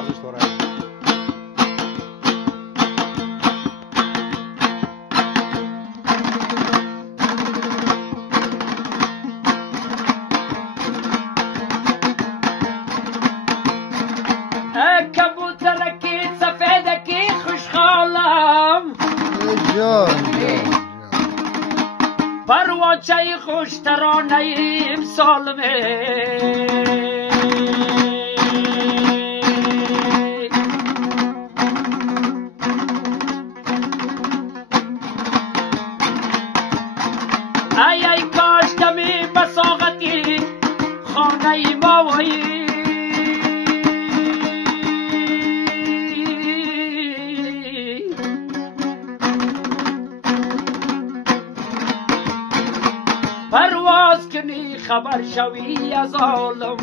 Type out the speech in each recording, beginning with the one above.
ارزش داره. کبوترکی سفیدکی خوشحالم پرواچه خوش ترانه امسالمه ای کاش دمی بساغتی خانه ماوایی پرواز کنی خبر شوی از عالم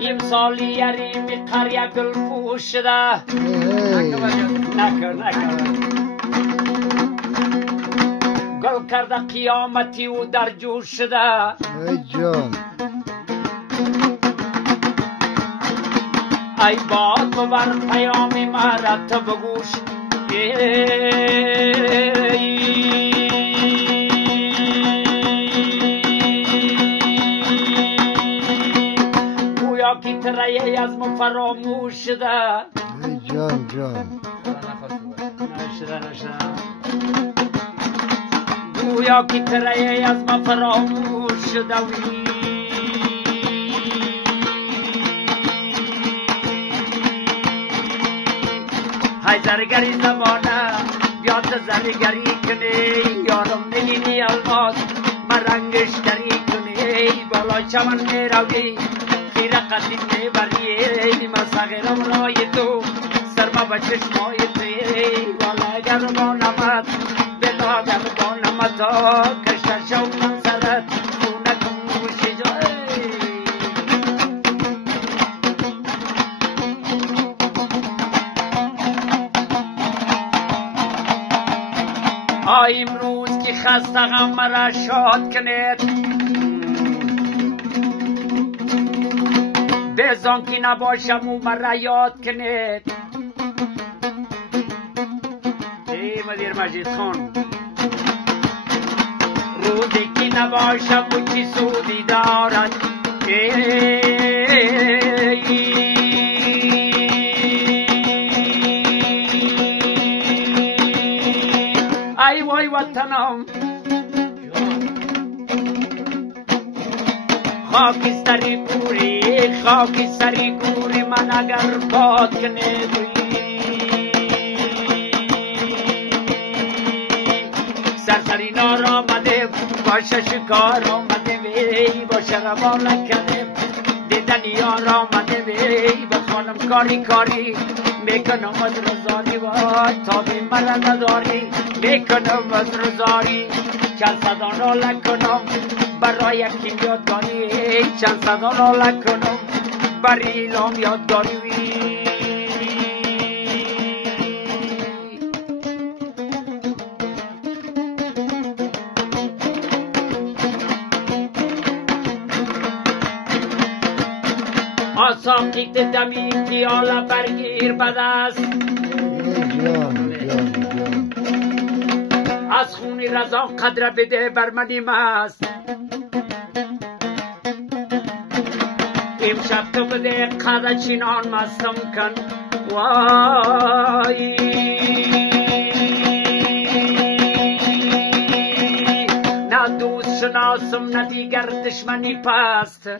امسالی یریم قریه گل پوشده نکن گل کرده قیامتی و در جوش شده ای جان ای باد ببر پیام مرا تو بگوش گویا که ترهی از ما فراموش شده ای جان جان نشده گویا که ترهی از ما فراموش شده های زرگری زمانه بیاد زرگری کنی یارم نگینی الماس مرنگش دری کنی بالای چمن میروی خیره قدیم میبری مساغرم رای تو سرما به چشمای توی والا گرمانمت بلا گرمانمت کشتر شو منظرت خونکم موشی جای امروز که خسته غم مرا شاد کنید بزن که نباشم و مرا یاد کنید ای مدیر مجید خان روزی که نباشم و چی سودی دارد ای وای وطنم خاکستری گوری من اگر باد کنه سرسری نار آمده باشه شکار آمده وی باشه روان نکنه دیدن یار آمده وی با خانم کاری میکنم از رزاری وای تا بی مرا نداری میکنم از رزاری چند صدا ناله کنم برای یکیم یادگاری چند صدا ناله کنم برای ایلام یادگاری آسام دیگه دمی دیالا برگیر بدست از خونی رضا قدر بده بر منی مست امشب تو بده قدر چینان مستم کن وای نه دوست شناسم نه دیگر دشمنی پست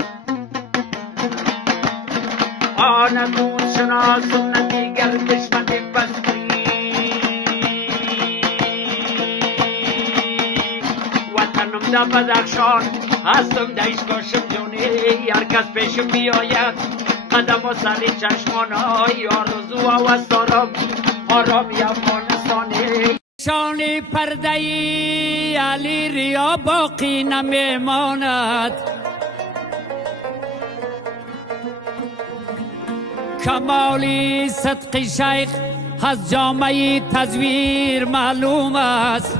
آن دوست شناسم نه دیگر دشمنی پست وطنم دا بدخشان هستم دا ایشگاه جونی هر کس پیشم بیاید قدم و سری چشمانای آرزو و وستارم آرامی افغانستانی شانی پردهی علی ریا باقی نمیماند کمالی صدق شیخ از جامعه تزویر معلوم است.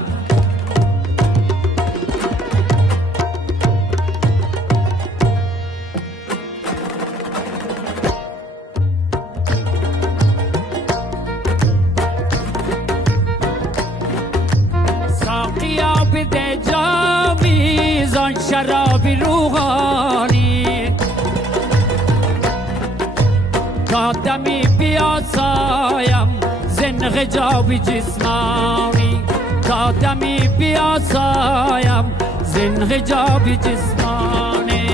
ساقیا بده جامی زان شراب روحانی، تا دمی بیاسایم زن حجاب جسمانی، تا دمی بیاسایم زن حجاب جسمانی.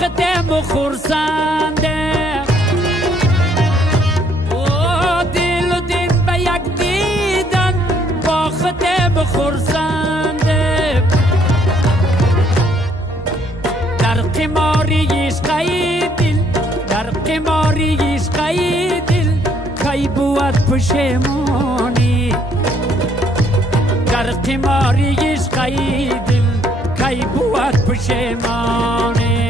خدم خورسنده دل و دین به یک دیدن با خدم خورسنده، در قماری عشقی دل، در قماری عشقی دل کی بود پشیمانی، در قماری عشقی دل کی بود پشیمانی.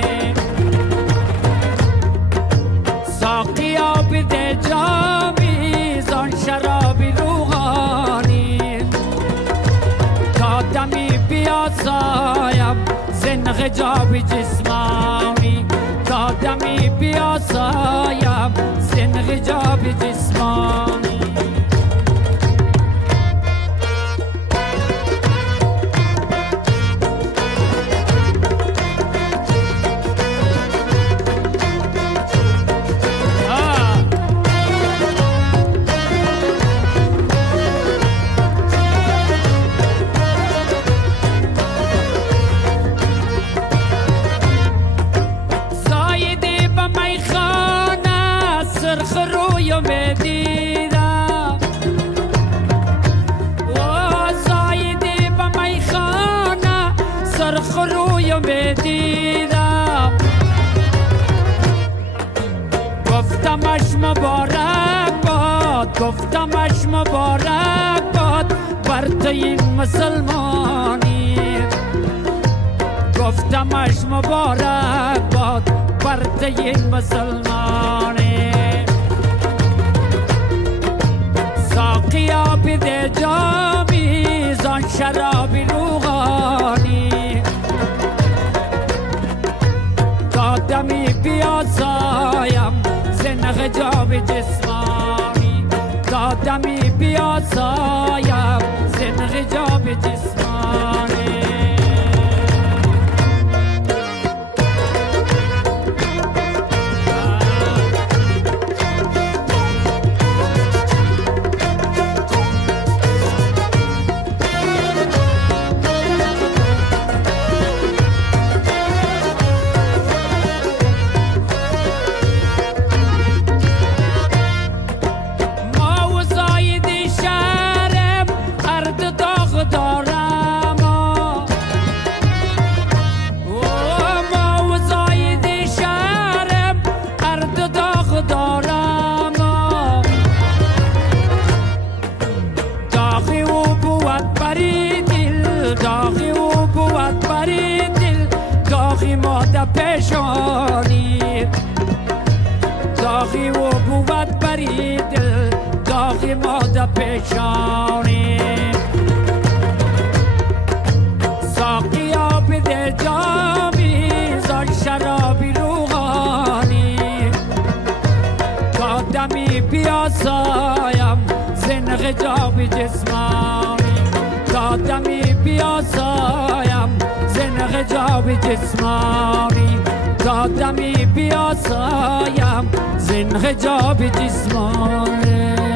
ساقیا بده جامی زان شراب روحانی، تا دمی بیاسایم زن حجاب جسمانی، تا دمی بیاسایم زن حجاب جسمانی. گفتمش مبارک باد، گفتمش مبارک باد بر تو این مسلمانی، گفتمش مبارک باد بر تو این مسلمانی. ساقیا بده جامی زان شراب روحانی، تا دمی بیاسایم زن حجاب جسمانی، تا دمی بیاسایم زن حجاب جسمانی. پیشانی داغی و بود بری دل، داغی ماده پیشانی. ساقیا بده جامی زان شرابی روحانی، تا دمی بیاسایم زن حجاب جسمانی، تا دمی بیاسایم زن حجاب جسمانی، تا دمی بیاسایم زن حجاب جسمانی.